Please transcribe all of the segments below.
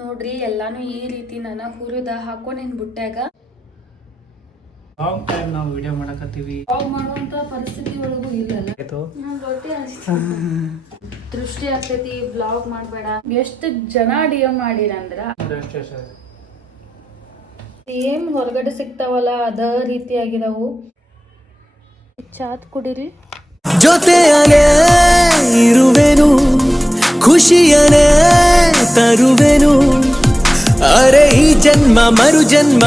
ನೋಡ್ರಿ ಎಲ್ಲಾನು ಈ ರೀತಿ ನನ್ನ ಹುರಿದ ಹಾಕೊಂಡೇನ್ ಬುಟ್ಟ್ಯಾಗ ಲಾಂಗ್ ಟೈಮ್ ನಾವು ವಿಡಿಯೋ ಮಾಡಕತ್ತೀವಿ. ಮಾಡುವಂತ ಪರಿಸ್ಥಿತಿ ಒಳಗೂ ಇಲ್ಲಲ್ಲ. ನಾನ್ ರೊಟ್ಟಿ ದೃಷ್ಟಿ ಆಗ್ತೈತಿ, ಬ್ಲಾಗ್ ಮಾಡ್ಬೇಡ. ಎಷ್ಟು ಜನ ಡಿಎಂ ಮಾಡಿರಂದ್ರ ಸೇಮ್ ಹೊರಗಡೆ ಸಿಗ್ತಾವಲ್ಲ ಅದ ರೀತಿ ಆಗಿದಾವು. ಚಾತ್ ಕುಡಿರಿ. ಜೊತೆಯನೇ ಇರುವೆನು, ಖುಷಿಯನೇ ತರುವೆನು, ಅರೆ ಈ ಜನ್ಮ ಮರು ಜನ್ಮ.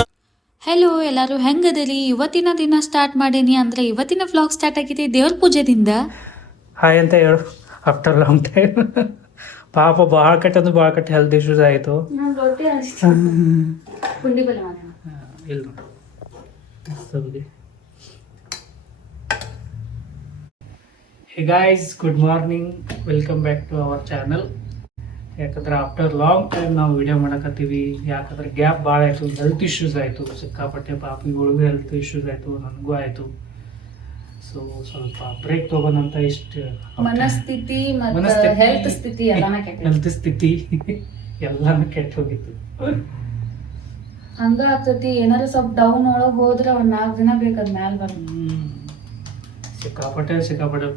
ಹೆಲೋ, ಎಲ್ಲರೂ ಹೆಂಗದಿರಿ? ಇವತ್ತಿನ ದಿನ ಸ್ಟಾರ್ಟ್ ಮಾಡೀನಿ ಅಂದ್ರೆ ಇವತ್ತಿನ ವ್ಲಾಗ್ ಸ್ಟಾರ್ಟ್ ಆಗಿದೆ ದೇವ್ರ ಪೂಜೆದಿಂದ. ಹಾಯ್ ಅಂತ ಹೇಳು. ಆಫ್ಟರ್ ಲಾಂಗ್ ಟೈಮ್ ಪಾಪ ಭಾಳ ಕಟ್ಟೆ ಹೆಲ್ತ್ ಇಶ್ಯೂಸ್ ಆಯಿತು. ರೊಟ್ಟಿ ಪುಂಡಿ ಪಲ್ಯ ಇಲ್ಲ hey guys, good morning, welcome back to our channel. ಯಾಕಂದ್ರೆ ಆಫ್ಟರ್ ಲಾಂಗ್ ಟೈಮ್ ನಾವು ವಿಡಿಯೋ ಮಾಡಕತ್ತೀವಿ. ಯಾಕಂದ್ರೆ ಗ್ಯಾಪ್ ಭಾಳ ಆಯಿತು, ಹೆಲ್ತ್ ಇಶ್ಯೂಸ್ ಆಯಿತು, ಸಿಕ್ಕಾಪಟ್ಟೆ ಪಾಪಿಗಳಿಗೂ ಹೆಲ್ತ್ ಇಶ್ಯೂಸ್ ಆಯಿತು, ನನಗೂ ಆಯಿತು. ಸೊ ಸ್ವಲ್ಪ ಬ್ರೇಕ್ ತೊಗೊಂಡಂತ ಇಷ್ಟು ಮನಸ್ಥಿತಿ ಹೆಲ್ತ್ ಸ್ಥಿತಿ ಎಲ್ಲಾನು ಕೆಟ್ಟ ಹೋಗಿತ್ತು. ಹಂಗ ಆಗ್ತೈತಿ. ಏನಾರ ಸ್ವಲ್ಪ ಡೌನ್ ಒಳಗ್ ಹೋದ್ರೆ ಒಂದ್ 4 ದಿನ ಬೇಕದ್ ಮ್ಯಾಲ ಬರ. ಸಿಕ್ಕಾಪಟ್ಟೆ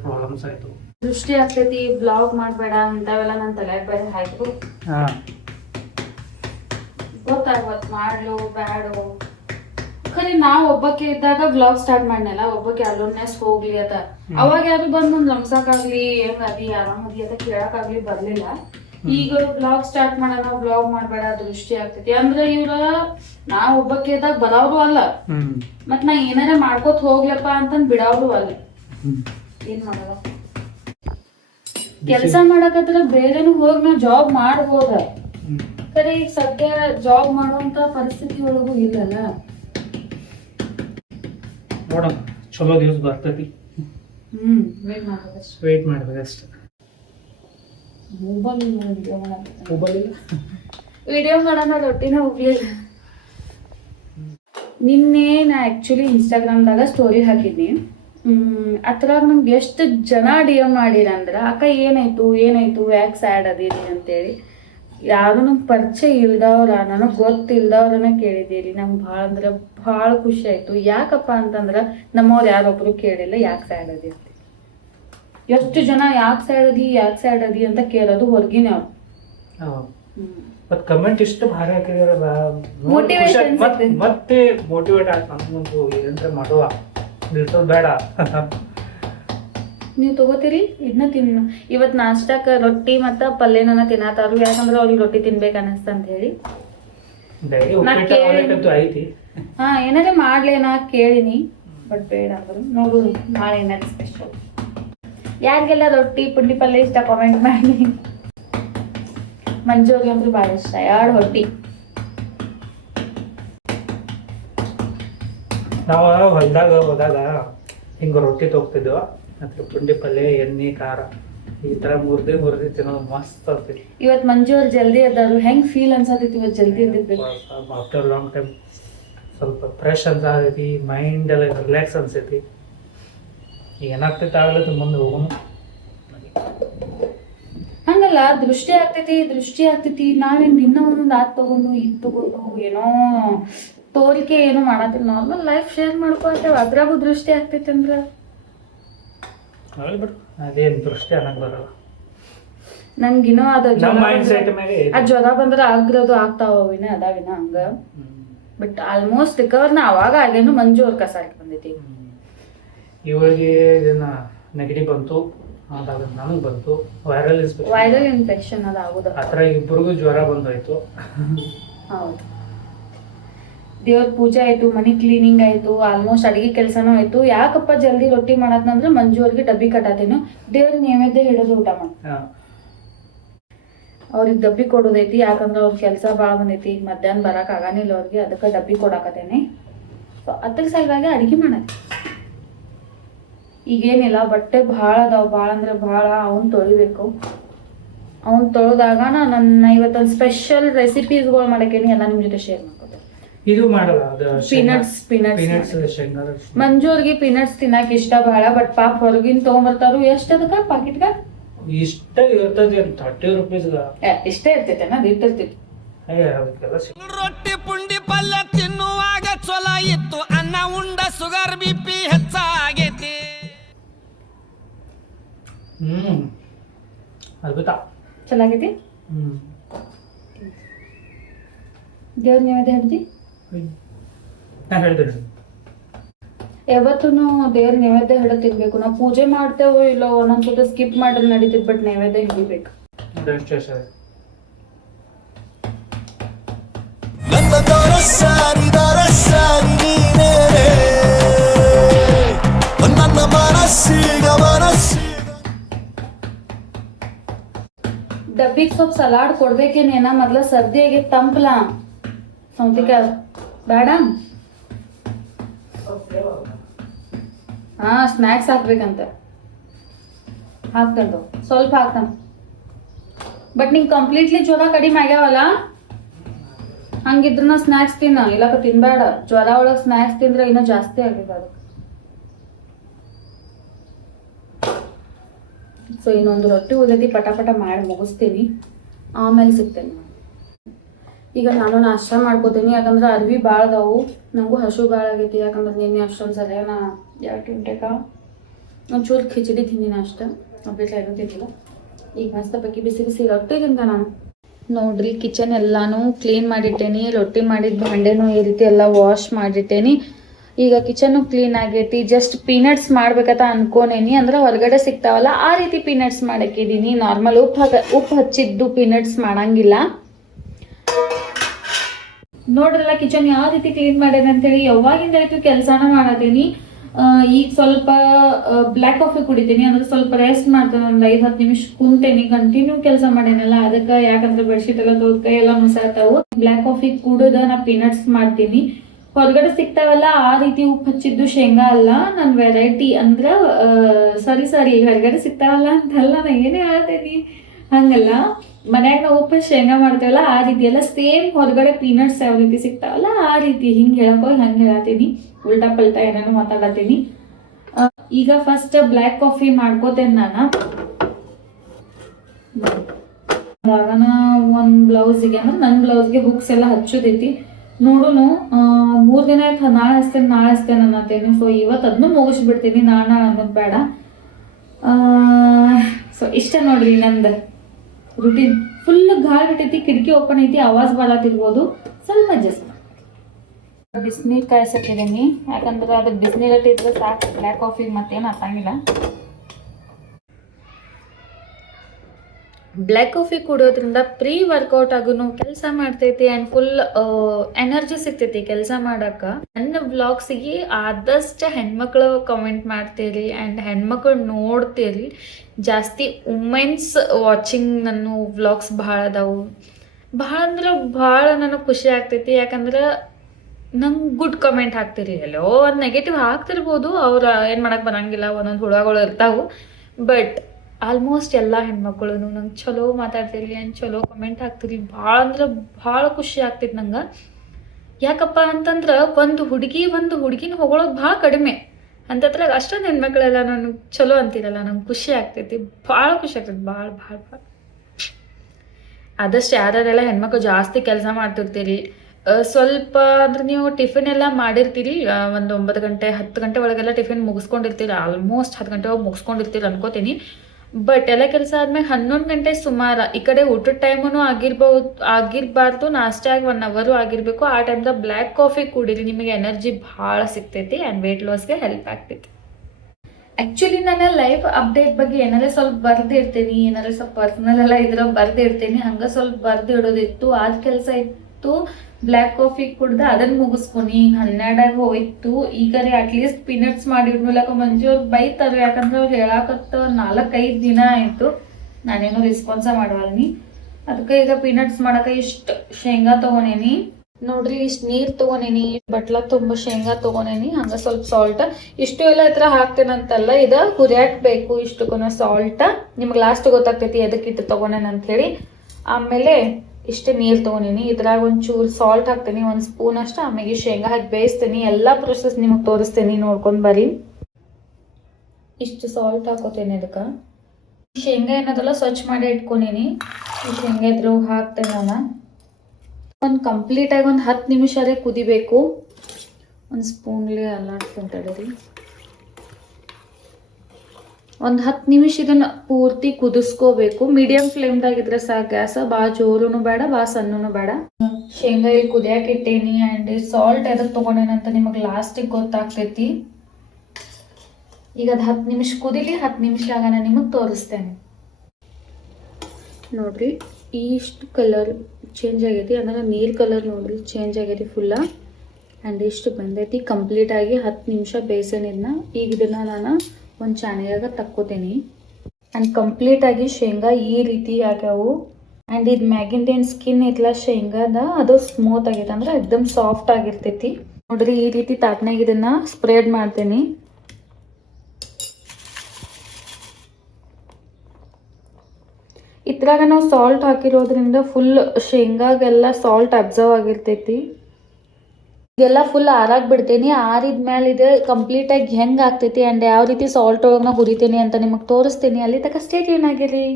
ಪ್ರಾಬ್ಲಮ್ಸ್ ಆಯ್ತು. ದೃಷ್ಟಿ ಆಗ್ತೈತಿ, ಬ್ಲಾಗ್ ಮಾಡ್ಬೇಡ ಇಂಥವೆಲ್ಲ ನನ್ ತಲೆಯಾಗ ಬೇರೆ ಆಯ್ತು. ಗೊತ್ತಾಗ್ವತ್ ಮಾಡ್ಲು ಬ್ಯಾಡು. ಖರೆ ನಾವ್ ಒಬ್ಬಕ್ಕೆ ಇದ್ದಾಗ ಬ್ಲಾಗ್ ಸ್ಟಾರ್ಟ್ ಮಾಡ್ನಲ್ಲ, ಒಬ್ಬಕ್ಕೆ ಅಲೋನ್ನೆಸ್ ಹೋಗ್ಲಿ ಅಂತ. ಅವಾಗ ಯಾರು ಬಂದು ನಮ್ಸಕ್ಕಾಗ್ಲಿ ಹೆಂಗ್ ಅದಿ ಆರಾಮದಿ ಅಂತ ಕೇಳಕ್ಕಾಗ್ಲಿ ಬರ್ಲಿಲ್ಲ. ಈಗ ಬ್ಲಾಗ್ ಸ್ಟಾರ್ಟ್ ಮಾಡೋಣ, ಬ್ಲಾಗ್ ಮಾಡ್ಬೇಡ ದೃಷ್ಟಿ ಆಗ್ತೈತಿ ಅಂದ್ರೆ ಇವ್ರ ನಾವ್ ಒಬ್ಬಕ್ಕೆ ಇದ್ದಾಗ ಬರೋರು ಅಲ್ಲ, ಮತ್ ನಾ ಏನಾರ ಮಾಡ್ಕೋತ ಹೋಗ್ಲಪ್ಪ ಅಂತಂದ್ ಬಿಡೋರು ಅಲ್ಲ. ಏನ್ ಮಾಡಲ್ಲ, ಕೆಲ್ಸ ಮಾಡಕತ್ರ ಬೇರೆನು ಹೋಗಿ ನಾವ್ ಜಾಬ್ ಮಾಡ್ಬೋದ. ಖರೆ ಈಗ ಸದ್ಯ ಜಾಬ್ ಮಾಡುವಂತ ಪರಿಸ್ಥಿತಿ ಒಳಗೂ ಇಲ್ಲಲ್ಲ. ನೋಡೋಣ, ಚಲೋ ದಿವಸ ಬರ್ತೈತಿ. ವೇಟ್ ಮಾಡ್ಬೇಕಷ್ಟೆ. ವಿಡಿಯೋ ಮಾಡೋಣ, ರೊಟ್ಟಿನ ಹೋಗ್ಲಿಲ್ಲ. ನಿನ್ನೆ ನಾ ಆಕ್ಚುಲಿ ಇನ್ಸ್ಟಾಗ್ರಾಮ್ದಾಗ ಸ್ಟೋರಿ ಹಾಕಿದ್ನಿ. ಅದ್ರಾಗ ನಂಗೆ ಎಷ್ಟು ಜನ ಡಿಎಂ ಮಾಡಿರಂದ್ರ, ಅಕ್ಕ ಏನಾಯ್ತು ಯಾಕೆ ಸ್ಯಾಡ್ ಅದೀರಿ ಅಂತೇಳಿ. ಯಾರು ನಂಗೆ ಪರಿಚಯ ಇಲ್ದವ್ರ, ನನಗೆ ಗೊತ್ತಿಲ್ದವ್ರನ್ನ ಕೇಳಿದ್ದೀರಿ. ನಂಗೆ ಭಾಳ ಅಂದ್ರೆ ಭಾಳ ಖುಷಿ ಆಯ್ತು. ಯಾಕಪ್ಪ ಅಂತಂದ್ರ ನಮ್ಮವ್ರು ಯಾರೊಬ್ರು ಕೇಳಿಲ್ಲ ಯಾಕೆ ಸ್ಯಾಡ್ ಅದಿ ಅಂತ. ಎಷ್ಟು ಜನ ಯಾಕೆ ಸ್ಯಾಡ್ ಅದಿ ಅಂತ ಕೇಳೋದು ಹೊರಗಿನ ಅವ್ರು. ಕಮೆಂಟ್ ಇಷ್ಟು ಭಾರಿ ಹಾಕಿದಾರೆ, ಮತ್ತೆ ಮೋಟಿವೇಟ್ ಆಗ್ತಂದು ಏನಂದ್ರೆ ಮಾಡುವ ನಿಲ್ಸೋದು ಬೇಡ. ನೀವು ತಗೋತೀರಿ ಇದನ್ನ ತಿನ್ನ. ಇವತ್ ನಾಷ್ಟಾಕ ರೊಟ್ಟಿ ಮತ್ತ ಪಲ್ಯನ ತಿನ್ನತಾರು, ಯಾಕಂದ್ರೆ ಅವ್ರಿಗೆ ರೊಟ್ಟಿ ತಿನ್ಬೇಕು ಅನಸ್ತ ಅಂತ ಹೇಳಿ. ಏನಾರ ಮಾಡ್ಲೇನಾ ಕೇಳಿನಿ, ಬಟ್ ಬೇಡ ಅಂದ್ರು. ನೋಡು ನಾಳೆ ಏನಾರ ಸ್ಪೆಷಲ್. ಯಾರಿಗೆಲ್ಲ ರೊಟ್ಟಿ ಪುಂಡಿ ಪಲ್ಯ ಇಷ್ಟ ಕಾಮೆಂಟ್ ಮಾಡಿ. ಮಂಜೂರಿಗೆ ಅಂದ್ರೆ ಭಾಳ ಇಷ್ಟ 2 ಹೊಟ್ಟಿ. ನಾವು ಹೊಲ್ದಾಗ ಹೋದಾಗ ಹಿಂಗ ರೊಟ್ಟಿ ತಗೋತಿದ್ವ, ಮತ್ತೆ ಪುಂಡಿ ಪಲ್ಯ, ಎಣ್ಣೆ, ಖಾರ ಈ ತರ ಮುರ್ದಿ ತಿನ್ನೋದು ಮಸ್ತ್ ಆಗ್ತೈತಿ. ಇವತ್ ಮಂಜು ಅವ್ರು ಜಲ್ದಿ ಅದಾರು, ಹೆಂಗ್ ಫೀಲ್ ಅನ್ಸತೈತಿ ಇವತ್ತು ಜಲ್ದಿ ಎದ್ದಿದ್ದು? ಆಫ್ಟರ್ ಲಾಂಗ್ ಟೈಮ್ ಸ್ವಲ್ಪ ಫ್ರೆಶ್ ಅನ್ಸತೈತಿ, ಮೈಂಡ್ ಎಲ್ಲ ರಿಲ್ಯಾಕ್ಸ್ ಅನ್ಸೈತಿ. ಈಗ ಏನಾಗ್ತೈತಿ ಆಗಲ್ಲ, ಮುಂದೆ ಹೋಗೋಣ. ಹಂಗಲ್ಲ, ದೃಷ್ಟಿ ಆಗ್ತೈತಿ. ನಾವೇನ್ ದಿನ ಒಂದೊಂದು ಆತ್ ತಗೊಂಡು ಇದ್ ತಗೊಂಡು ಏನೋ ತೋರಿಕೆ ಏನು ಮಾಡತ್ತಿಲ್ಲ. ನಾರ್ಮಲ್ ಲೈಫ್ ಶೇರ್ ಮಾಡ್ಕೊತೇವೆ, ಅದ್ರಾಗೂ ದೃಷ್ಟಿ ಆಗ್ತೈತಿ ಅಂದ್ರ ಅದೇನ್ ದೃಷ್ಟಿ ಅನ್ನಕ್ ಬರಲ್ಲ. ನಂಗಿನೋ ಅದ ಜ್ವರ ಬಂದ್ರ ಆಗ್ರದು ಆಗ್ತಾವಿನ ಅದಾವಿನ ಹಂಗ. ಬಟ್ ಆಲ್ಮೋಸ್ಟ್ ರಿಕವರ್ ಅವಾಗ ಆಗೇನು. ಮಂಜು ಅವ್ರ ಕಸ ಹಾಕಿ ಬಂದೈತಿ. ಇವಾಗ ನೆಗಡಿ ಬಂತು, ನನಗ್ ಬಂತು ವೈರಲ್ ಇನ್ಫೆಕ್ಷನ್ ಅದ ಆಗುದ. ಆತರ ಇಬ್ಬರಿಗೂ ಜ್ವರ ಬಂದೋಯ್ತು. ಹೌದು, ದೇವ್ರ ಪೂಜೆ ಆಯ್ತು, ಮನಿ ಕ್ಲೀನಿಂಗ್ ಆಯ್ತು, ಆಲ್ಮೋಸ್ಟ್ ಅಡಿಗೆ ಕೆಲ್ಸನೂ ಆಯ್ತು. ಯಾಕಪ್ಪ ಜಲ್ದಿ ರೊಟ್ಟಿ ಮಾಡತ್ನಂದ್ರ ಮಂಜು ಅವ್ರಿಗೆ ಡಬ್ಬಿ ಕಟ್ಟಾತೇನು, ದೇವ್ರ ನೈವೇದ್ಯ ಹಿಡಿದು ಊಟ ಮಾಡ. ಅವ್ರಿಗೆ ಡಬ್ಬಿ ಕೊಡೋದೈತಿ, ಯಾಕಂದ್ರ ಅವ್ರ ಕೆಲ್ಸ ಭಾಳ ಬಂದೈತಿ. ಮಧ್ಯಾಹ್ನ ಬರಾಕ್ ಆಗಾನಿಲ್ಲ ಅವ್ರಿಗೆ, ಅದಕ್ಕೆ ಡಬ್ಬಿ ಕೊಡಾಕತೇನಿ. ಸೊ ಅದ್ರ ಸಲುವಾಗಿ ಅಡಿಗೆ ಮಾಡತ್ತಿ. ಈಗೇನಿಲ್ಲ, ಬಟ್ಟೆ ಭಾಳ ಅದಾವ, ಭಾಳ ಅಂದ್ರೆ ಭಾಳ. ಅವನ್ ತೊಳಿಬೇಕು. ಅವ್ನ್ ತೊಳೆದಾಗ ನನ್ನ ಇವತ್ತೊಂದು ಸ್ಪೆಷಲ್ ರೆಸಿಪೀಸ್ಗಳು ಮಾಡಕ್ಕೇನಿ, ಎಲ್ಲ ನಿಮ್ ಜೊತೆ ಶೇರ್ ಮಾಡ್ಕೊತೇನೆ. ಇದು ಮಾಡಲ್ಲ, ಪೀನಟ್ಸ್ ಮಂಜು ಅವ್ರಿಗೆ ಪೀನಟ್ಸ್ ತಿನ್ನಕ್ ಇಷ್ಟ ಬಹಳ. ಬಟ್ ಪಾಪ ಹೊರಗಿನ ತಗೊಂಡ್ಬರ್ತಾರು. ಎಷ್ಟ್ ಅದಕ್ಕ ಪಾಕೆಟ್ಗ ಇಷ್ಟ ಇರ್ತದೆ, 30 ರೂಪೀಸ್ ಇಷ್ಟ ಇರ್ತೈತೆ. ಅದು ಇಟ್ಟಿರ್ತೈತಿ ಅದಕ್ಕೆಲ್ಲ ರೊಟ್ಟಿ ಪುಂಡಿ ಪಲ್ಯ ತಿನ್ನುವಾಗ ಚೊಲ ಇತ್ತು, ಅನ್ನ ಉಂಡ ಸುಗರ್ ಬಿಪಿ ಹೆಚ್ಚಾಗೈತಿ. ಅದ್ಭುತ. ಚೆನ್ನಾಗೈತಿ. ದೇವ್ರ ನೈವೇದ್ಯ ಹಿಡ್ದಿ. ನಾನು ಹೇಳ್ತೇನೆ ಯಾವತ್ತೂ ದೇವ್ರ ನೈವೇದ್ಯ ಹಿಡತಿರ್ಬೇಕು. ನಾವು ಪೂಜೆ ಮಾಡ್ತೇವೋ ಇಲ್ಲೋ ಒಂದೊಂದ್ಸತಿ ಸ್ಕಿಪ್ ಮಾಡಿದ್ರೆ ನಡೀತಿದ್, ಬಟ್ ನೈವೇದ್ಯ ಹಿಡಿಬೇಕು. ನನ್ನ ದೊರಸಾರಿ ದೊರಸಾರಿ ನೀನೇ, ನನ್ನ ಮನಸ್ಸೀಗ ಮನಸ್ಸೀಗ. ಡಬ್ಬಿಗೆ ಸ್ವಲ್ಪ ಸಲಾಡ್ ಕೊಡ್ಬೇಕೇನೇನ, ಮೊದ್ಲ ಸರ್ದಿ ಆಗೈತೆ, ತಂಪ್ಲ ಸೌತಿಕಾಯಿ ಬೇಡ. ಹಾ, ಸ್ನ್ಯಾಕ್ಸ್ ಹಾಕ್ಬೇಕಂತ ಹಾಕ್ತಂತ, ಸ್ವಲ್ಪ ಹಾಕ್ತಾನ. ಬಟ್ ನಿಂಗೆ ಕಂಪ್ಲೀಟ್ಲಿ ಜ್ವರ ಕಡಿಮೆ ಆಗ್ಯಾವಲ್ಲ, ಹಂಗಿದ್ರ ಸ್ನ್ಯಾಕ್ಸ್ ತಿನ್ನ, ಇಲ್ಲಕ ತಿನ್ಬೇಡ. ಜ್ವರ ಒಳಗೆ ಸ್ನ್ಯಾಕ್ಸ್ ತಿಂದ್ರೆ ಇನ್ನೂ ಜಾಸ್ತಿ ಆಗಿದೆ ಅದು. ಸೊ ಇನ್ನೊಂದು ರೊಟ್ಟಿ ಉಳಿದೈತಿ, ಪಟ ಪಟ ಮಾಡಿ ಮುಗಿಸ್ತೀನಿ, ಆಮೇಲೆ ಸಿಗ್ತೇನೆ. ಈಗ ನಾನು ನಾಷ್ಟ ಮಾಡ್ಕೋತೀನಿ, ಯಾಕಂದ್ರೆ ಅರ್ವಿ ಭಾಳ ಅದಾವು. ನನಗೂ ಹಸು ಭಾಳ ಆಗೈತಿ, ಯಾಕಂದ್ರೆ ನಿನ್ನೆ ಅಷ್ಟೊಂದು ಸಲ ನಾ 2 ಗಂಟೆಗೆ ಒಂಚೂರು ಖಿಚಡಿ ತಿಂದಿನಿ ಅಷ್ಟೇ, ಒಬ್ಬಟ್ಟು ಏನೂ ತಿಂದಿಲ್ಲ. ಈಗ ಮಸ್ತ್ ಪಕ್ಕಿ ಬಿಸಿ ಬಿಸಿ ರೊಟ್ಟಿ ತಿಂದೆ ನಾನು. ನೋಡ್ರಿ, ಕಿಚನ್ ಎಲ್ಲಾನು ಕ್ಲೀನ್ ಮಾಡಿಟ್ಟೇನಿ, ರೊಟ್ಟಿ ಮಾಡಿದ ಭಾಂಡೆನೂ ಈ ರೀತಿ ಎಲ್ಲ ವಾಶ್ ಮಾಡಿಟ್ಟೇನಿ. ಈಗ ಕಿಚನ್ನು ಕ್ಲೀನ್ ಆಗೈತಿ. ಜಸ್ಟ್ ಪೀನಟ್ಸ್ ಮಾಡ್ಬೇಕಂತ ಅನ್ಕೋನೇನಿ, ಅಂದ್ರೆ ಹೊರಗಡೆ ಸಿಗ್ತಾವಲ್ಲ ಆ ರೀತಿ ಪೀನಟ್ಸ್ ಮಾಡಕ್ಕಿದ್ದೀನಿ. ನಾರ್ಮಲ್ ಉಪ್ಪು ಹಚ್ಚಿದ್ದು ಪೀನಟ್ಸ್ ಮಾಡಂಗಿಲ್ಲ. ನೋಡ್ರಲ್ಲ ಕಿಚನ್ ಯಾವ ರೀತಿ ಕ್ಲೀನ್ ಮಾಡ್ಯಾನ ಅಂತೇಳಿ. ಯಾವಾಗಿಂದ ಆಯ್ತು ಕೆಲಸನ ಮಾಡತೀನಿ. ಈಗ ಸ್ವಲ್ಪ ಬ್ಲ್ಯಾಕ್ ಕಾಫಿ ಕುಡಿತೀನಿ, ಅಂದ್ರೆ ಸ್ವಲ್ಪ ರೆಸ್ಟ್ ಮಾಡ್ತೇನೆ, ಒಂದು 5-10 ನಿಮಿಷ ಕುಂತೇನಿ. ಕಂಟಿನ್ಯೂ ಕೆಲಸ ಮಾಡೇನಲ್ಲ ಅದಕ್ಕೆ, ಯಾಕಂದ್ರೆ ಬೆಡ್ಶೀಟ್ ಎಲ್ಲ ತೊಳ್ದು ಕೈ ಎಲ್ಲ ಮುಸಾತಾವು. ಬ್ಲ್ಯಾಕ್ ಕಾಫಿ ಕುಡಿದ ನಾ ಪೀನಟ್ಸ್ ಮಾಡ್ತೀನಿ. ಹೊರಗಡೆ ಸಿಗ್ತಾವಲ್ಲ ಆ ರೀತಿ ಉಪ್ಪು ಹಚ್ಚಿದ್ದು ಶೇಂಗಾ ಅಲ್ಲ, ನನ್ನ ವೆರೈಟಿ ಅಂದ್ರೆ ಸಾರಿ ಹೊರಗಡೆ ಸಿಗ್ತಾವಲ್ಲ ಅಂತಲ್ಲ, ನಾ ಏನೇ ಹೇಳ್ತೇನಿ ಹಂಗಲ್ಲ. ಮನ್ಯಾಗ ನಾವು ಉಪ್ಪು ಶೇಂಗಾ ಮಾಡ್ತೇವಲ್ಲ ಆ ರೀತಿ ಎಲ್ಲ ಸೇಮ್ ಹೊರಗಡೆ ಪೀನಟ್ಸ್ ಯಾವ ರೀತಿ ಸಿಗ್ತಾವಲ್ಲ ಆ ರೀತಿ. ಹಿಂಗೆ ಹೇಳಕೋಗಿ ಹಂಗೆ ಹೇಳತ್ತೀನಿ, ಉಲ್ಟಾ ಪಲ್ಟಾ ಏನೇನೋ ಮಾತಾಡತ್ತೀನಿ. ಈಗ ಫಸ್ಟ್ ಬ್ಲ್ಯಾಕ್ ಕಾಫಿ ಮಾಡ್ಕೋತೇನೆ ನಾನು. ಇವಾಗನ ಒಂದು ಬ್ಲೌಸಿಗೆ ಅಂದ್ರೆ ನನ್ನ ಬ್ಲೌಸ್ಗೆ ಹುಕ್ಸ್ ಎಲ್ಲ ಹಚ್ಚೋದೈತಿ. ನೋಡುನು 3 ದಿನ ಆಯ್ತು, ನಾಳೆ ಹಚ್ತೇನೆ ಅನ್ನತ್ತೇನೆ. ಸೊ ಇವತ್ತು ಅದನ್ನು ಮುಗಿಸ್ಬಿಡ್ತೀನಿ, ನಾಳೆ ಅನ್ನೋದು ಬೇಡ. ಸೊ ಇಷ್ಟ ನೋಡ್ರಿ ನಂದು ರುಟೀನ್. ಫುಲ್ ಗಾಳಿ ಬಿಟ್ಟೈತಿ, ಕಿಟಕಿ ಓಪನ್ ಐತಿ, ಆವಾಜ್ ಬರತ್ತಿರ್ಬೋದು ಸ್ವಲ್ಪ. ಜಸ್ಟ್ ಬಿಸಿನೀರು ಕಾಯಿಸತ್ತಿದ್ದೀನಿ, ಯಾಕಂದ್ರೆ ಅದಕ್ಕೆ ಬಿಸಿನೀರು ಇಟ್ಟಿದ್ರೆ ಸಾಕು, ಬ್ಲ್ಯಾಕ್ ಕಾಫಿ ಮತ್ತೇನು ಹತ್ತಂಗಿಲ್ಲ. ಬ್ಲ್ಯಾಕ್ ಕಾಫಿ ಕುಡಿಯೋದ್ರಿಂದ ಪ್ರೀ ವರ್ಕೌಟ್ ಆಗೂ ಕೆಲಸ ಮಾಡ್ತೈತಿ ಆ್ಯಂಡ್ ಫುಲ್ ಎನರ್ಜಿ ಸಿಗ್ತೈತಿ ಕೆಲಸ ಮಾಡೋಕೆ. ನನ್ನ ವ್ಲಾಗ್ಸಿಗೆ ಆದಷ್ಟು ಹೆಣ್ಮಕ್ಳು ಕಮೆಂಟ್ ಮಾಡ್ತೀರಿ ಆ್ಯಂಡ್ ಹೆಣ್ಮಕ್ಳು ನೋಡ್ತೀರಿ ಜಾಸ್ತಿ. ವುಮೆನ್ಸ್ ವಾಚಿಂಗ್ ನನ್ನ ವ್ಲಾಗ್ಸ್ ಭಾಳ ಅದಾವು. ಭಾಳ ಅಂದ್ರೆ ಭಾಳ ನನಗೆ ಖುಷಿ ಆಗ್ತೈತಿ, ಯಾಕಂದ್ರೆ ನಂಗೆ ಗುಡ್ ಕಮೆಂಟ್ ಹಾಕ್ತೀರಿ. ಎಲ್ಲೋ ಒಂದು ನೆಗೆಟಿವ್ ಹಾಕ್ತಿರ್ಬೋದು, ಅವ್ರು ಏನು ಮಾಡೋಕ್ಕೆ ಬರೋಂಗಿಲ್ಲ, ಒಂದೊಂದು ಹುಳಗಳು ಇರ್ತಾವೆ. ಬಟ್ ಆಲ್ಮೋಸ್ಟ್ ಎಲ್ಲ ಹೆಣ್ಮಕ್ಳು ನಂಗೆ ಚಲೋ ಮಾತಾಡ್ತೀರಿ ಆ್ಯಂಡ್ ಚಲೋ ಕಮೆಂಟ್ ಹಾಕ್ತೀರಿ. ಭಾಳ ಅಂದ್ರೆ ಭಾಳ ಖುಷಿ ಆಗ್ತೈತಿ ನಂಗೆ. ಯಾಕಪ್ಪ ಅಂತಂದ್ರೆ ಒಂದು ಹುಡುಗಿನ ಹೊಗಳೋದು ಭಾಳ ಕಡಿಮೆ ಅಂತತ್ರ, ಅಷ್ಟೊಂದು ಹೆಣ್ಮಕ್ಳೆಲ್ಲ ನನಗೆ ಚಲೋ ಅಂತೀರಲ್ಲ, ನಂಗೆ ಖುಷಿ ಆಗ್ತೈತಿ, ಭಾಳ ಖುಷಿ ಆಗ್ತೈತಿ, ಭಾಳ ಭಾಳ ಭಾಳ. ಆದಷ್ಟು ಯಾರೆಲ್ಲ ಹೆಣ್ಮಕ್ಳು ಜಾಸ್ತಿ ಕೆಲಸ ಮಾಡ್ತಿರ್ತೀರಿ, ಸ್ವಲ್ಪ ಅಂದ್ರೆ ನೀವು ಟಿಫಿನ್ ಎಲ್ಲ ಮಾಡಿರ್ತೀರಿ, ಒಂದು 9 ಗಂಟೆ 10 ಗಂಟೆ ಒಳಗೆಲ್ಲ ಟಿಫಿನ್ ಮುಗಿಸ್ಕೊಂಡಿರ್ತೀರಿ, ಆಲ್ಮೋಸ್ಟ್ 10 ಗಂಟೆ ಒಳಗೆ ಮುಗಿಸ್ಕೊಂಡಿರ್ತೀರಿ ಅನ್ಕೋತೀನಿ. ಬಟ್ ಎಲ್ಲ ಕೆಲಸ ಆದ್ಮೇಲೆ 11 ಗಂಟೆ ಸುಮಾರು ಈ ಕಡೆ ಊಟದ ಟೈಮೂ ಆಗಿರಬಾರ್ದು, ನಾಷ್ಟಾಗಿ 1 ಅವರ್ ಆಗಿರಬೇಕು. ಆ ಟೈಮ್ದಾಗ ಬ್ಲ್ಯಾಕ್ ಕಾಫಿ ಕುಡೀರಿ, ನಿಮಗೆ ಎನರ್ಜಿ ಭಾಳ ಸಿಗ್ತೈತಿ ಆ್ಯಂಡ್ ವೆಯ್ಟ್ ಲಾಸ್ಗೆ ಹೆಲ್ಪ್ ಆಗ್ತೈತಿ. ಆ್ಯಕ್ಚುಲಿ ನಾನು ಲೈಫ್ ಅಪ್ಡೇಟ್ ಬಗ್ಗೆ ಏನಾರೇ ಸ್ವಲ್ಪ ಬರೆದಿರ್ತೀನಿ, ಏನಾರೇ ಸ್ವಲ್ಪ ಪರ್ಸ್ನಲ್ ಎಲ್ಲ ಇದ್ರೆ ಬರೆದಿರ್ತೀನಿ, ಹಂಗೆ ಸ್ವಲ್ಪ ಬರೆದಿಡೋದಿತ್ತು. ಆದ ಕೆಲಸ ಇತ್ತು, ಬ್ಲ್ಯಾಕ್ ಕಾಫಿ ಕುಡ್ದು ಅದನ್ನು ಮುಗಿಸ್ಕೊನಿ. 12 ಹೋಯ್ತು. ಈಗ ರೀ ಅಟ್ಲೀಸ್ಟ್ ಪೀನಟ್ಸ್ ಮಾಡಿದ್ಮೇಲೆ ಮಂಜು ಅವ್ರು ಬೈತಾರೆ, ಯಾಕಂದ್ರೆ ಅವ್ರು ಹೇಳಾಕತ್ತ 4-5 ದಿನ ಆಯಿತು, ನಾನೇನೋ ರೆಸ್ಪಾನ್ಸ ಮಾಡವಲ್ನಿ. ಅದಕ್ಕೆ ಈಗ ಪೀನಟ್ಸ್ ಮಾಡೋಕೆ ಇಷ್ಟು ಶೇಂಗಾ ತೊಗೊಂಡೇನಿ ನೋಡ್ರಿ, ಇಷ್ಟು ನೀರು ತೊಗೊಂಡೇನಿ, ಬಟ್ಲ ತುಂಬ ಶೇಂಗಾ ತೊಗೊಂಡೇನಿ, ಹಂಗೆ ಸ್ವಲ್ಪ ಸಾಲ್ಟ್. ಇಷ್ಟು ಎಲ್ಲ ಹತ್ರ ಹಾಕ್ತೇನಂತಲ್ಲ, ಇದು ಹುರಿಯಾಕ್ಬೇಕು ಇಷ್ಟಕ್ಕೂ ಸಾಲ್ಟ. ನಿಮ್ಗೆ ಲಾಸ್ಟ್ ಗೊತ್ತಾಗ್ತೈತಿ ಎದಕ್ಕೆ ಇಟ್ಟು ತೊಗೊಂಡೇನೆ ಅಂಥೇಳಿ. ಆಮೇಲೆ ಇಷ್ಟೇ ನೀರು ತೊಗೊಂಡೀನಿ, ಇದ್ರಾಗ ಒಂಚೂರು ಸಾಲ್ಟ್ ಹಾಕ್ತೀನಿ, 1 ಸ್ಪೂನ್ ಅಷ್ಟು. ಆಮೇಲೆ ಶೇಂಗಾ ಹಾಕಿ ಬೇಯಿಸ್ತೀನಿ, ಎಲ್ಲ ಪ್ರೊಸೆಸ್ ನಿಮಗೆ ತೋರಿಸ್ತೀನಿ, ನೋಡ್ಕೊಂಡು ಬರ್ರಿ. ಇಷ್ಟು ಸಾಲ್ಟ್ ಹಾಕೋತೇನೆ ಇದಕ್ಕೆ. ಶೇಂಗಾ ಏನದಲ್ಲ ಸ್ವಚ್ಛ ಮಾಡಿ ಇಟ್ಕೊಂಡೀನಿ, ಈ ಶೇಂಗಾ ಇದ್ರಾಗ ಹಾಕ್ತೇನೆ ನಾನು. ಒಂದು ಕಂಪ್ಲೀಟಾಗಿ ಒಂದು 10 ನಿಮಿಷರೇ ಕುದಿಬೇಕು. ಒಂದು ಸ್ಪೂನ್ಲಿ ಅಲ್ಲಾಡ್ಕೊಂತೇಳಿ ಒಂದು 10 ನಿಮಿಷ ಇದನ್ನು ಪೂರ್ತಿ ಕುದಿಸ್ಕೋಬೇಕು. ಮೀಡಿಯಂ ಫ್ಲೇಮ್ದಾಗಿದ್ರೆ ಸಾಕು. ಗ್ಯಾಸ ಭಾಳ ಜೋರುನು ಬೇಡ, ಭಾಳ ಸಣ್ಣನು ಬೇಡ. ಶೇಂಗಾ ಇಲ್ಲಿ ಕುದಿಯಾಕೆ ಇಟ್ಟೇನಿ. ಆ್ಯಂಡ್ ಸಾಲ್ಟ್ ಎದಕ್ಕೆ ತೊಗೊಂಡೇನಂತ ನಿಮಗೆ ಲಾಸ್ಟಿಗೆ ಗೊತ್ತಾಗ್ತೈತಿ. ಈಗ ಅದು 10 ನಿಮಿಷ ಕುದಿಲಿ. 10 ನಿಮಿಷ ಆಗ ನಾನು ನಿಮಗೆ ತೋರಿಸ್ತೇನೆ. ನೋಡ್ರಿ ಇಷ್ಟು ಕಲರ್ ಚೇಂಜ್ ಆಗೈತಿ, ಅಂದ್ರೆ ನೀರು ಕಲರ್ ನೋಡ್ರಿ ಚೇಂಜ್ ಆಗೈತಿ ಫುಲ್ಲ. ಆ್ಯಂಡ್ ಇಷ್ಟು ಬಂದೈತಿ ಕಂಪ್ಲೀಟಾಗಿ 10 ನಿಮಿಷ ಬೇಯಿಸೇನಿ ಇದನ್ನ. ಈಗ ಇದನ್ನು ನಾನು ಒಂದು ಚಾಣಿಯಾಗ ತಕ್ಕೋತೀನಿ. ಆ್ಯಂಡ್ ಕಂಪ್ಲೀಟಾಗಿ ಶೇಂಗಾ ಈ ರೀತಿ ಆಗ್ಯಾವು. ಆ್ಯಂಡ್ ಇದು ಮ್ಯಾಗಿಂದ ಏನು ಸ್ಕಿನ್ ಐತಲ್ಲ ಶೇಂಗಾದ, ಅದು ಸ್ಮೂತ್ ಆಗೈತೆ, ಅಂದ್ರೆ ಎಕ್ದಮ್ ಸಾಫ್ಟ್ ಆಗಿರ್ತೈತಿ. ನೋಡ್ರಿ ಈ ರೀತಿ ತಾಟ್ನಾಗ ಇದನ್ನು ಸ್ಪ್ರೆಡ್ ಮಾಡ್ತೀನಿ. ಇದ್ರಾಗ ನಾವು ಸಾಲ್ಟ್ ಹಾಕಿರೋದ್ರಿಂದ ಫುಲ್ ಶೇಂಗಾಗೆಲ್ಲ ಸಾಲ್ಟ್ ಅಬ್ಸರ್ವ್ ಆಗಿರ್ತೈತಿ. ಇದೆಲ್ಲ ಫುಲ್ ಆರಾಗಿ ಬಿಡ್ತೀನಿ. ಆರಿದ್ಮೇಲೆ ಇದು ಕಂಪ್ಲೀಟಾಗಿ ಹೆಂಗೆ ಆಗ್ತೈತಿ ಆ್ಯಂಡ್ ಯಾವ ರೀತಿ ಸಾಲ್ಟ್ ಒಳಗೆ ನಾವು ಹುರಿತೀನಿ ಅಂತ ನಿಮಗೆ ತೋರಿಸ್ತೀನಿ. ಅಲ್ಲಿ ತನಕ ಸ್ಟೇ ಟ್ಯೂನ್ ಆಗಿರಿ.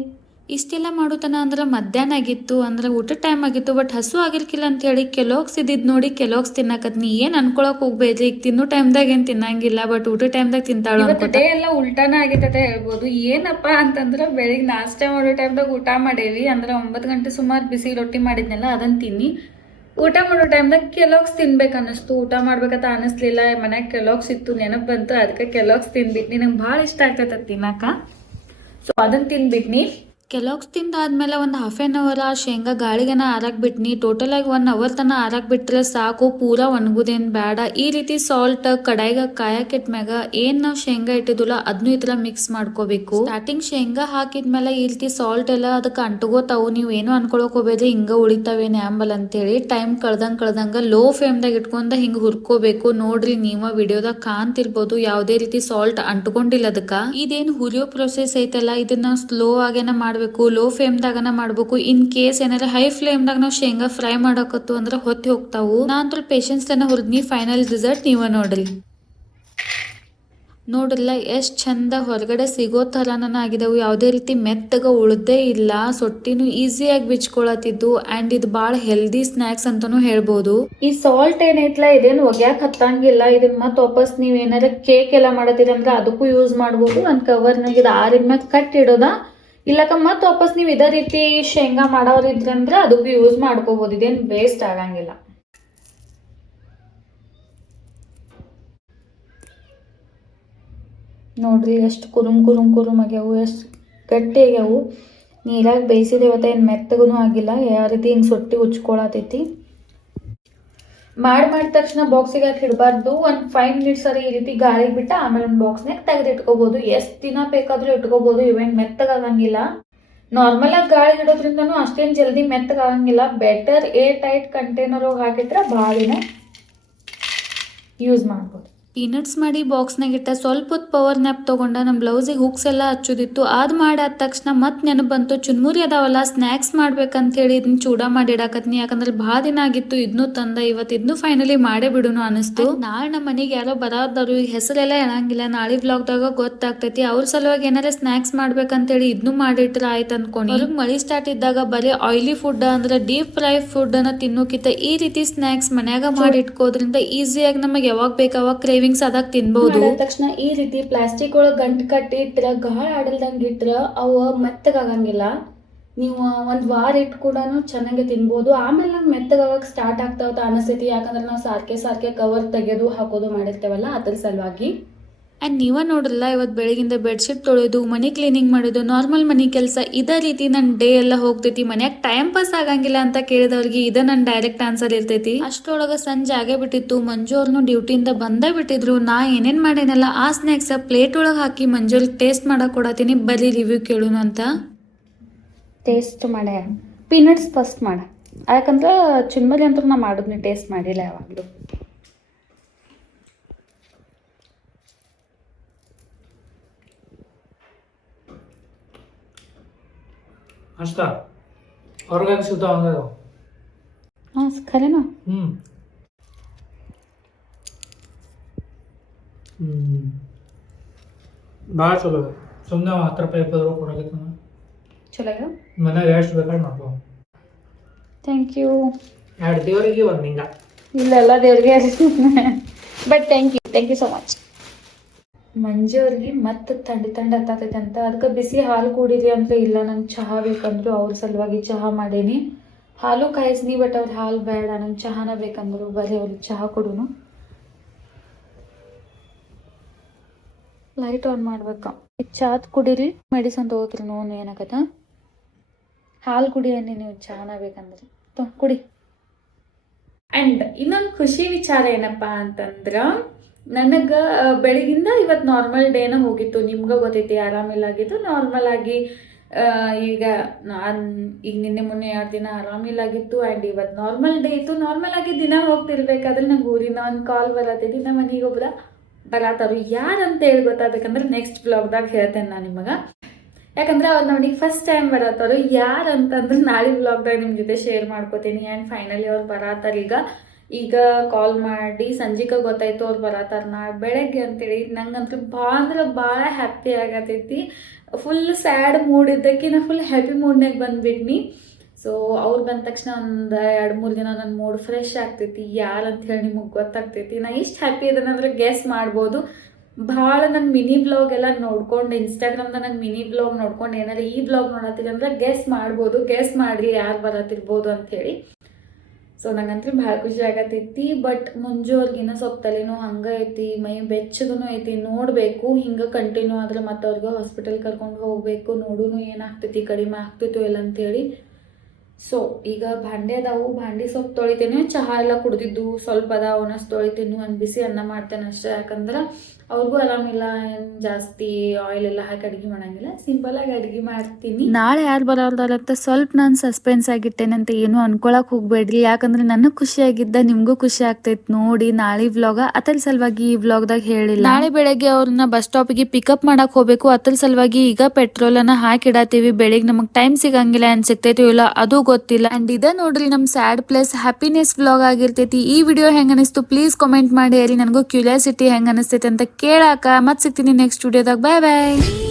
ಇಷ್ಟೆಲ್ಲ ಮಾಡೋತನ ಅಂದ್ರೆ ಮಧ್ಯಾಹ್ನ ಆಗಿತ್ತು, ಅಂದ್ರೆ ಊಟದ ಟೈಮ್ ಆಗಿತ್ತು. ಬಟ್ ಹಸು ಆಗಿರ್ಕಿಲ್ಲ ಅಂತ ಹೇಳಿ ಕೆಲೋಗ್ಸ್ ಇದ್ದಿದ್ದು ನೋಡಿ ಕೆಲೋಗ್ಸ್ ತಿನ್ನಕತ್ನಿ. ಏನು ಅನ್ಕೊಳಕ್ ಹೋಗ್ಬೇಡ್ರಿ, ಈಗ ತಿನ್ನೋ ಟೈಮ್ದಾಗ ಏನು ತಿನ್ನಂಗಿಲ್ಲ, ಬಟ್ ಊಟ ಟೈಮ್ದಾಗ ತಿಂತಾಳು. ಡೇ ಎಲ್ಲ ಉಲ್ಟಾನ ಆಗೈತೆ ಹೇಳ್ಬೋದು. ಏನಪ್ಪ ಅಂತಂದ್ರೆ ಬೆಳಿಗ್ಗೆ ನಾಷ್ಟ ಮಾಡೋ ಟೈಮ್ದಾಗ ಊಟ ಮಾಡೇವಿ. ಅಂದ್ರೆ 9 ಗಂಟೆ ಸುಮಾರು ಬಿಸಿ ರೊಟ್ಟಿ ಮಾಡಿದ್ನೆಲ್ಲ ಅದನ್ನು ತಿನ್ನಿ. ಊಟ ಮಾಡೋ ಟೈಮ್ದಾಗ ಕೆಲೋಗ್ಸ್ ತಿನ್ಬೇಕು ಅನ್ನಿಸ್ತು. ಊಟ ಮಾಡ್ಬೇಕಂತ ಅನ್ನಿಸ್ಲಿಲ್ಲ. ಮನ್ಯಾಗ ಕೆಲೋಗ್ಸ್ ಇತ್ತು, ನೆನಪು ಬಂತು, ಅದಕ್ಕೆ ಕೆಲೋಗ್ಸ್ ತಿನ್ಬಿಟ್ನಿ. ನಂಗೆ ಭಾಳ ಇಷ್ಟ ಆಗ್ತೈತೆ ತಿನ್ನಕ, ಸೊ ಅದನ್ನು ತಿನ್ಬಿಟ್ನಿ. ಕೆಲೋಗ್ಸ್ ತಿಂದಾದ್ಮೇಲೆ ಒಂದು ಹಾಫ್ ಆನ್ ಅವರ್ ಆ ಶೇಂಗಾ ಗಾಳಿಗೆನ ಆರಾಕ್ ಬಿಟ್ನಿ. ಟೋಟಲ್ ಆಗಿ 1 ಅವರ್ ತನ ಆರಾಕ್ ಬಿಟ್ರೆ ಸಾಕು, ಪೂರಾ ಒಣಗುದೇನ್ ಬೇಡ. ಈ ರೀತಿ ಸಾಲ್ಟ್ ಕಡಾಯಿಗ ಕಾಯಕ್ಕಿಟ್ಮ್ಯಾಗ ಏನ್ ನಾವು ಶೇಂಗಾ ಇಟ್ಟಿದ್ವಲ್ಲ ಅದನ್ನು ಈ ತರ ಮಿಕ್ಸ್ ಮಾಡ್ಕೋಬೇಕು. ಸ್ಟಾರ್ಟಿಂಗ್ ಶೇಂಗಾ ಹಾಕಿದ್ಮೇಲೆ ಈ ರೀತಿ ಸಾಲ್ಟ್ ಎಲ್ಲ ಅದಕ್ಕೆ ಅಂಟ್ಕೋತಾವು. ನೀವು ಏನು ಅನ್ಕೊಳಕ್ ಹೋಗ್ಬೇಡ್ರಿ ಹಿಂಗ ಉಳಿತಾವೆ ನ್ಯಾಂಬಲ್ ಅಂತೇಳಿ. ಟೈಮ್ ಕಳ್ದಂಗ ಲೋ ಫ್ಲೇಮ್ದಾಗ ಇಟ್ಕೊಂಡ ಹಿಂಗ ಹುರ್ಕೋಬೇಕು. ನೋಡ್ರಿ ನೀವ ವಿಡಿಯೋದಾಗ ಕಾಣ್ತಿರ್ಬೋದು ಯಾವುದೇ ರೀತಿ ಸಾಲ್ಟ್ ಅಂಟ್ಕೊಂಡಿಲ್ಲ ಅದಕ್ಕ. ಇದೇನು ಹುರಿಯೋ ಪ್ರೊಸೆಸ್ ಐತಲ್ಲ ಇದನ್ನ ಸ್ಲೋ ಆಗೇನ ಮಾಡ್ಬೇಕು, ಲೋ ಫ್ಲೇಮ್ದಾಗನ ಮಾಡ್ಬೇಕು. ಇನ್ ಕೇಸ್ ಏನಾರ ಹೈ ಫ್ಲೇಮ್ದಾಗ ನಾವು ಶೇಂಗಾ ಫ್ರೈ ಮಾಡಕತ್ತು ಅಂದ್ರೆ ಹೊತ್ತಿ ಹೋಗ್ತಾವು. ನಾನ್ ಪೇಷನ್ಸ್ ಹುರಿದ್ನಿ. ಫೈನಲ್ ರಿಸಲ್ಟ್ ನೀವ ನೋಡ್ರಿ. ನೋಡ್ರಲ್ಲ ಎಷ್ಟ್ ಚಂದ ಹೊರಗಡೆ ಸಿಗೋ ತರಾನ ಆಗಿದವು. ಯಾವುದೇ ರೀತಿ ಮೆತ್ತಗ ಉಳ್ದೇ ಇಲ್ಲ. ಸೊಟ್ಟಿನೂ ಈಸಿಯಾಗಿ ಬಿಚ್ಕೊಳತಿದ್ದು. ಅಂಡ್ ಇದು ಭಾಳ ಹೆಲ್ದಿ ಸ್ನಾಕ್ಸ್ ಅಂತಾನು ಹೇಳ್ಬೋದು. ಈ ಸಾಲ್ಟ್ ಏನೈತ್ಲ ಇದೇನು ಒಗ್ಯಾಕ್ ಹತ್ತಂಗಿಲ್ಲ. ಇದನ್ನ ಮತ್ತೆ ವಾಪಸ್ ನೀವ್ ಏನಾರ ಕೇಕ್ ಎಲ್ಲ ಮಾಡತ್ತೀರಿ ಅಂದ್ರೆ ಅದಕ್ಕೂ ಯೂಸ್ ಮಾಡ್ಬೋದು. ಒಂದ್ ಕವರ್ನಾಗ ಇದು ಆರಿದ್ಮ್ಯಾಗ ಕಟ್ ಇಡೋದ, ಇಲ್ಲಕ ಮತ್ತೆ ವಾಪಸ್ ನೀವು ಇದೇ ರೀತಿ ಶೇಂಗಾ ಮಾಡೋರಿದ್ರಂದ್ರೆ ಅದಕ್ಕೂ ಯೂಸ್ ಮಾಡ್ಕೋಬಹುದು. ಇದೇನು ವೇಸ್ಟ್ ಆಗಂಗಿಲ್ಲ. ನೋಡ್ರಿ ಎಷ್ಟು ಕುರುಮ್ ಆಗ್ಯಾವು, ಎಷ್ಟು ಗಟ್ಟಿ ಆಗ್ಯಾವು. ನೀರಾಗಿ ಬೇಯಿಸಿದೇವತ್ತ ಏನು ಮೆತ್ತಗೂ ಆಗಿಲ್ಲ. ಯಾವ ರೀತಿ ಹಿಂಗೆ ಸೊಟ್ಟಿ ಉಚ್ಕೊಳತೈತಿ. ಮಾಡಿದ ತಕ್ಷಣ ಬಾಕ್ಸಿಗೆ ಹಾಕಿ ಇಡಬಾರ್ದು. ಒಂದು 5 ಮಿನಿಟ್ಸ್ ಸರಿ ಈ ರೀತಿ ಗಾಳಿಗೆ ಬಿಟ್ಟು ಆಮೇಲೆ ಒಂದು ಬಾಕ್ಸ್ನಾಗ ತೆಗೆದು ಇಟ್ಕೋಬಹುದು. ಎಷ್ಟು ದಿನ ಬೇಕಾದ್ರೂ ಇಟ್ಕೋಬಹುದು. ಇವೇನು ಮೆತ್ತಗಾಗಂಗಿಲ್ಲ. ನಾರ್ಮಲ್ ಆಗಿ ಗಾಳಿಗೆ ಇಡೋದ್ರಿಂದನೂ ಅಷ್ಟೇನು ಜಲ್ದಿ ಮೆತ್ತಗಾಗಂಗಿಲ್ಲ. ಬೆಟರ್ ಏರ್ ಟೈಟ್ ಕಂಟೈನರ್ ಒಳಗೆ ಹಾಕಿದ್ರೆ ಭಾಳ ದಿನ ಯೂಸ್ ಮಾಡ್ಬೋದು. ಪೀನಟ್ಸ್ ಮಾಡಿ ಬಾಕ್ಸ್ನಾಗ ಇಟ್ಟ ಸ್ವಲ್ಪ ಹೊತ್ತು ಪವರ್ ನ್ಯಾಪ್ ತಗೊಂಡ ನಮ್ಮ ಬ್ಲೌಸಿಗೆ ಹುಕ್ಸ್ ಎಲ್ಲ ಹಚ್ಚೋದಿತ್ತು. ಅದು ಮಾಡಾದ ತಕ್ಷಣ ಮತ್ತೆ ನೆನಪು ಬಂತು ಚುನ್ಮುರಿ ಅದಾವಲ್ಲ ಸ್ನ್ಯಾಕ್ಸ್ ಮಾಡ್ಬೇಕಂತ ಹೇಳಿ ಇದನ್ನ ಚೂಡ ಮಾಡಿ ಇಡಾಕತ್ನಿ. ಯಾಕಂದ್ರೆ ಭಾಳ ದಿನ ಆಗಿತ್ತು ಇದನ್ನು ತಂದ. ಇವತ್ತು ಇದನ್ನು ಫೈನಲಿ ಮಾಡೇ ಬಿಡುನು ಅನಿಸ್ತು. ನಾಳೆ ನಮ್ಮ ಮನೆಗೆ ಯಾರೋ ಬರೋದಾರು ಈಗ ಹೆಸರೆಲ್ಲ ಹೇಳಂಗಿಲ್ಲ, ನಾಳೆ ಬ್ಲಾಗ್ದಾಗ ಗೊತ್ತಾಗ್ತೈತಿ. ಅವ್ರ ಸಲುವಾಗಿ ಏನಾರ ಸ್ನ್ಯಾಕ್ಸ್ ಮಾಡ್ಬೇಕಂತೇಳಿ ಇದನ್ನು ಮಾಡಿಟ್ರೆ ಆಯ್ತು ಅನ್ಕೊಂಡು. ಅವ್ರಿಗೆ ಮಳಿ ಸ್ಟಾರ್ಟ್ ಇದ್ದಾಗ ಬರೀ ಆಯಿಲಿ ಫುಡ್ ಅಂದ್ರೆ ಡೀಪ್ ಫ್ರೈ ಫುಡ್ ಅನ್ನ ತಿನ್ನೋಕಿಂತ ಈ ರೀತಿ ಸ್ನ್ಯಾಕ್ಸ್ ಮನ್ಯಾಗ ಮಾಡಿ ಇಟ್ಕೋದ್ರಿಂದ ಈಸಿಯಾಗಿ ನಮಗೆ ಯಾವಾಗ ಬೇಕಾವಾಗ ಕ್ರೇವಿಂಗ್ಸ್ ಅದಾಗ ತಿನ್ಬಹುದು. ತಕ್ಷಣ ಈ ರೀತಿ ಪ್ಲಾಸ್ಟಿಕ್ ಒಳಗೆ ಗಂಟು ಕಟ್ಟಿ ಇಟ್ರ ಗಾಳ ಆಡಲ್ದಂಗೆ ಇಟ್ರ ಅವು ಮೆತ್ತಗಾಗಂಗಿಲ್ಲ. ನೀವು ಒಂದು ವಾರ ಇಟ್ಟು ಕೂಡ ಚೆನ್ನಾಗಿ ತಿನ್ಬೋದು. ಆಮೇಲೆ ನಂಗೆ ಮೆತ್ತಗಾಗಕ್ಕೆ ಸ್ಟಾರ್ಟ್ ಆಗ್ತಾವ ಅನಿಸ್ತೈತಿ. ಯಾಕಂದ್ರೆ ನಾವು ಸಾರ್ಕೆ ಕವರ್ ತೆಗೆದು ಹಾಕೋದು ಮಾಡಿರ್ತೇವಲ್ಲ ಅದ್ರ ಸಲುವಾಗಿ. ಆ್ಯಂಡ್ ನೀವ ನೋಡ್ರಲ್ಲ ಇವತ್ತು ಬೆಳಗಿಂದ ಬೆಡ್ಶೀಟ್ ತೊಳೆದು ಮನಿ ಕ್ಲೀನಿಂಗ್ ಮಾಡೋದು ನಾರ್ಮಲ್ ಮನಿ ಕೆಲಸ ಇದೇ ರೀತಿ ನನ್ನ ಡೇ ಎಲ್ಲ ಹೋಗ್ತೈತಿ. ಮನ್ಯಾಗ ಟೈಮ್ ಪಾಸ್ ಆಗಂಗಿಲ್ಲ ಅಂತ ಕೇಳಿದವ್ರಿಗೆ ಇದ ನನ್ನ ಡೈರೆಕ್ಟ್ ಆನ್ಸರ್ ಇರ್ತೈತಿ. ಅಷ್ಟೊಳಗ ಸಂಜೆ ಆಗೇ ಬಿಟ್ಟಿತ್ತು. ಮಂಜು ಅವ್ರನ್ನು ಡ್ಯೂಟಿಯಿಂದ ಬಂದೇ ಬಿಟ್ಟಿದ್ರು. ನಾ ಏನೇನ್ ಮಾಡೇನಲ್ಲ ಆ ಸ್ನ್ಯಾಕ್ಸ್ ಪ್ಲೇಟ್ ಒಳಗೆ ಹಾಕಿ ಮಂಜುಲ್ ಟೇಸ್ಟ್ ಮಾಡಕ್ ಕೊಡತೀನಿ. ಬರೀ ರಿವ್ಯೂ ಕೇಳೋಣ ಅಂತ. ಟೇಸ್ಟ್ ಮಾಡ್ಯ ಪೀನಟ್ಸ್ ಫಸ್ಟ್ ಮಾಡ. ಯಾಕಂದ್ರೆ ಚುನ್ಮರಿ ಅಂತೂ ನಾ ಮಾಡೋದ್ನ ಟೇಸ್ಟ್ ಮಾಡಿಲ್ಲ ಯಾವಾಗಲೂ. ಅಷ್ಟ ಆರ್ಗಾನಿಕ್ ಶುದ್ಧ ಹಂಗ ಹಾಂ ಖರೇನಾ? ಭಾಳ ಚಲೋ. ಸುಮ್ಮನೆ 10 ರೂಪಾಯಿ 20 ರೂಪಾಯಿ ಕೊಡಾಕೈತಿ. ಚಲೋ ಮನ್ಯಾಗ ಎಷ್ಟು ಬೇಕಾದ್ರೆ ಮಾಡ್ಕೊ. Thank you. ಎರಡು ದೇವರಿಗೆ ಒಂದು ಹಿಂಗ. ಇಲ್ಲೆಲ್ಲ ದೇವ್ರಿಗೆ but thank you so much. Manju ಅವ್ರಿಗೆ ಮತ್ತೆ ಥಂಡಿ ಹತ್ತತೈತೆ ಅಂತ, ಅದಕ್ಕೆ ಬಿಸಿ ಹಾಲು ಕುಡಿದ್ರಿ ಅಂದ್ರೆ ಇಲ್ಲ ನಂಗೆ ಚಹಾ ಬೇಕಂದ್ರು ಅವ್ರ ಸಲುವಾಗಿ ಚಹಾ ಮಾಡೇನಿ. ಹಾಲು ಕಾಯಿಸ್ನಿ ಬಟ್ ಅವ್ರು ಹಾಲು ಬೇಡ ನಂಗೆ ಚಹಾನ ಬೇಕಂದ್ರು, ಬರೀ ಅವ್ರಿಗೆ ಚಹಾ ಕೊಡುನು. ಲೈಟ್ ಆನ್ ಮಾಡ್ಬೇಕ. ಚಾತ್ ಕುಡೀರಿ, ಮೆಡಿಸನ್ ತಗೋತ್ರಿ ನೋವು ಏನಾಗತ್ತ. ಹಾಲು ಕುಡಿ ಅನ್ನಿ ನೀವು ಚಹಾನ ಬೇಕಂದ್ರೆ ಕುಡಿ. ಆ್ಯಂಡ್ ಇನ್ನೊಂದು ಖುಷಿ ವಿಚಾರ ಏನಪ್ಪ ಅಂತಂದ್ರೆ, ನನಗೆ ಬೆಳಗಿಂದ ಇವತ್ತು ನಾರ್ಮಲ್ ಡೇನ ಹೋಗಿತ್ತು. ನಿಮ್ಗೆ ಗೊತ್ತೈತಿ ಆರಾಮಿಲ್ಲಾಗಿತ್ತು. ನಾರ್ಮಲ್ ಆಗಿ ಈಗ ನಿನ್ನೆ ಮೊನ್ನೆ 2 ದಿನ ಆರಾಮಿಲ್ಲಾಗಿತ್ತು. ಆ್ಯಂಡ್ ಇವತ್ತು ನಾರ್ಮಲ್ ಡೇ ಇತ್ತು. ನಾರ್ಮಲ್ ಆಗಿ ದಿನ ಹೋಗ್ತಿರ್ಬೇಕಾದ್ರೆ ನಂಗೆ ಊರಿನ ಒಂದು ಕಾಲ್ ಬರತ್ತೈತಿ. ನಮ್ಮ ಮನೆಗೆ ಒಬ್ಬರ ಬರತ್ತಾರು. ಯಾರಂತ ಹೇಳಿ ಗೊತ್ತಾಗಬೇಕಂದ್ರೆ ನೆಕ್ಸ್ಟ್ ಬ್ಲಾಗ್ದಾಗ ಹೇಳ್ತೇನೆ ನಾನು ನಿಮಗೆ. ಯಾಕಂದ್ರೆ ಅವ್ರು ನೋಡಿ ಫಸ್ಟ್ ಟೈಮ್ ಬರತ್ತಾರು. ಯಾರು ಅಂತಂದ್ರೆ ನಾಳೆ ಬ್ಲಾಗ್ದಾಗ ನಿಮ್ಮ ಜೊತೆ ಶೇರ್ ಮಾಡ್ಕೋತೀನಿ. ಆ್ಯಂಡ್ ಫೈನಲಿ ಅವ್ರು ಬರತ್ತಾರೆ. ಈಗ ಕಾಲ್ ಮಾಡಿ ಸಂಜಿಕ ಗೊತ್ತಾಯ್ತು ಅವ್ರು ಬರತ್ತಾರ ನಾಳೆ ಬೆಳಗ್ಗೆ ಅಂತೇಳಿ. ನಂಗಂತೂ ಭಾಳ ಅಂದ್ರೆ ಭಾಳ ಹ್ಯಾಪಿ ಆಗತೈತಿ. ಫುಲ್ ಸ್ಯಾಡ್ ಮೂಡ್ ಇದ್ದಕ್ಕೆ ನಾ ಫುಲ್ ಹ್ಯಾಪಿ ಮೂಡ್ನಾಗ ಬಂದ್ಬಿಟ್ನಿ. ಸೊ ಅವ್ರು ಬಂದ ತಕ್ಷಣ ಒಂದು 2-3 ದಿನ ನನ್ನ ಮೂಡ್ ಫ್ರೆಶ್ ಆಗ್ತೈತಿ. ಯಾರಂತ ಹೇಳಿ ನಿಮಗೆ ಗೊತ್ತಾಗ್ತೈತಿ. ನಾ ಇಷ್ಟು ಹ್ಯಾಪಿ ಇದನ್ನಂದ್ರೆ ಗೆಸ್ ಮಾಡ್ಬೋದು. ಭಾಳ ನನ್ನ ಮಿನಿ ಬ್ಲಾಗ್ ಎಲ್ಲ ನೋಡ್ಕೊಂಡು ಇನ್ಸ್ಟಾಗ್ರಾಮ್ದಾಗ ನನ್ನ ಮಿನಿ ಬ್ಲಾಗ್ ನೋಡ್ಕೊಂಡು ಏನಾರು ಈ ಬ್ಲಾಗ್ ನೋಡತ್ತೀರಿ ಅಂದ್ರೆ ಗೆಸ್ ಮಾಡ್ಬೋದು. ಗೆಸ್ ಮಾಡಿರಿ ಯಾರು ಬರತ್ತಿರ್ಬೋದು ಅಂಥೇಳಿ. ಸೊ ನಂಗಂತೂ ಭಾಳ ಖುಷಿ ಆಗತೈತಿ. ಬಟ್ ಮಂಜು ಅವ್ರಿಗಿನ್ನ ಸ್ವಲ್ಪ ತಲೆನೋ ಹಂಗೆ ಐತಿ, ಮೈ ಬೆಚ್ಚಗೂ ಐತಿ. ನೋಡಬೇಕು ಹಿಂಗೆ ಕಂಟಿನ್ಯೂ ಆದರೆ ಮತ್ತೆ ಅವ್ರಿಗೆ ಹಾಸ್ಪಿಟಲ್ ಕರ್ಕೊಂಡು ಹೋಗಬೇಕು. ನೋಡೋನು ಏನಾಗ್ತೈತಿ, ಕಡಿಮೆ ಆಗ್ತೈತೋ ಇಲ್ಲ ಅಂಥೇಳಿ. ಸೊ ಈಗ ಭಾಂಡೆ ಅದಾವು, ಭಾಂಡಿ ಸ್ವಲ್ಪ ತೊಳಿತೇನೆ. ಚಹಾ ಎಲ್ಲ ಕುಡ್ದಿದ್ದು ಸ್ವಲ್ಪ ಅದಾವ, ಅವನಷ್ಟು ತೊಳಿತೀನಿ. ಒಂದು ಬಿಸಿ ಅನ್ನ ಮಾಡ್ತೇನೆ ಅಷ್ಟೇ. ಯಾಕಂದ್ರೆ ಅವ್ರಿಗೂ ಆರಾಮಿಲ್ಲ, ಏನು ಜಾಸ್ತಿ ಆಯಿಲ್ ಎಲ್ಲ ಹಾಕಿ ಅಡುಗೆ ಮಾಡಂಗಿಲ್ಲ. ಸಿಂಪಲಾಗಿ ಅಡುಗೆ ಮಾಡ್ತೀನಿ. ನಾಳೆ ಯಾರು ಬರೋದಾರಂತ ಸ್ವಲ್ಪ ನಾನು ಸಸ್ಪೆನ್ಸ್ ಆಗಿಟ್ಟೇನಂತ ಏನು ಅನ್ಕೊಳಕ್ ಹೋಗ್ಬೇಡ್ರಿ. ಯಾಕಂದ್ರೆ ನನಗೆ ಖುಷಿ ಆಗಿದ್ದ ನಿಮ್ಗೂ ಖುಷಿ ಆಗ್ತೈತಿ ನೋಡಿ ನಾಳೆ ವ್ಲಾಗ. ಅದ್ರ ಸಲುವಾಗಿ ಈ ವ್ಲಾಗ್ದಾಗ ಹೇಳಿಲ್ಲ. ನಾಳೆ ಬೆಳಗ್ಗೆ ಅವ್ರನ್ನ ಬಸ್ ಸ್ಟಾಪಿಗೆ ಪಿಕಪ್ ಮಾಡಕ್ ಹೋಗ್ಬೇಕು. ಅದ್ರ ಸಲುವಾಗಿ ಈಗ ಪೆಟ್ರೋಲ್ ಅನ್ನ ಹಾಕಿಡತ್ತೀವಿ. ಬೆಳಿಗ್ಗೆ ನಮಗ್ ಟೈಮ್ ಸಿಗಂಗಿಲ್ಲ ಏನ್ ಸಿಗ್ತೈತಿ ಇಲ್ಲ ಅದು ಗೊತ್ತಿಲ್ಲ. ಅಂಡ್ ಇದ ನೋಡ್ರಿ ನಮ್ ಸ್ಯಾಡ್ ಪ್ಲಸ್ ಹ್ಯಾಪಿನೆಸ್ ವ್ಲಾಗ್ ಆಗಿರ್ತೈತಿ. ಈ ವಿಡಿಯೋ ಹೆಂಗ ಅನಿಸ್ತು ಪ್ಲೀಸ್ ಕಾಮೆಂಟ್ ಮಾಡಿ ಹೇಳಿ. ನನಗೂ ಕ್ಯೂರಿಯಾಸಿಟಿ ಹೆಂಗ ಅನಿಸ್ತೈತಿ ಅಂತ ಕೇಳಾಕ. ಮತ್ ಸಿಗ್ತೀನಿ ನೆಕ್ಸ್ಟ್ ವಿಡಿಯೋದಾಗ. ಬಾಯ್ ಬಾಯ್.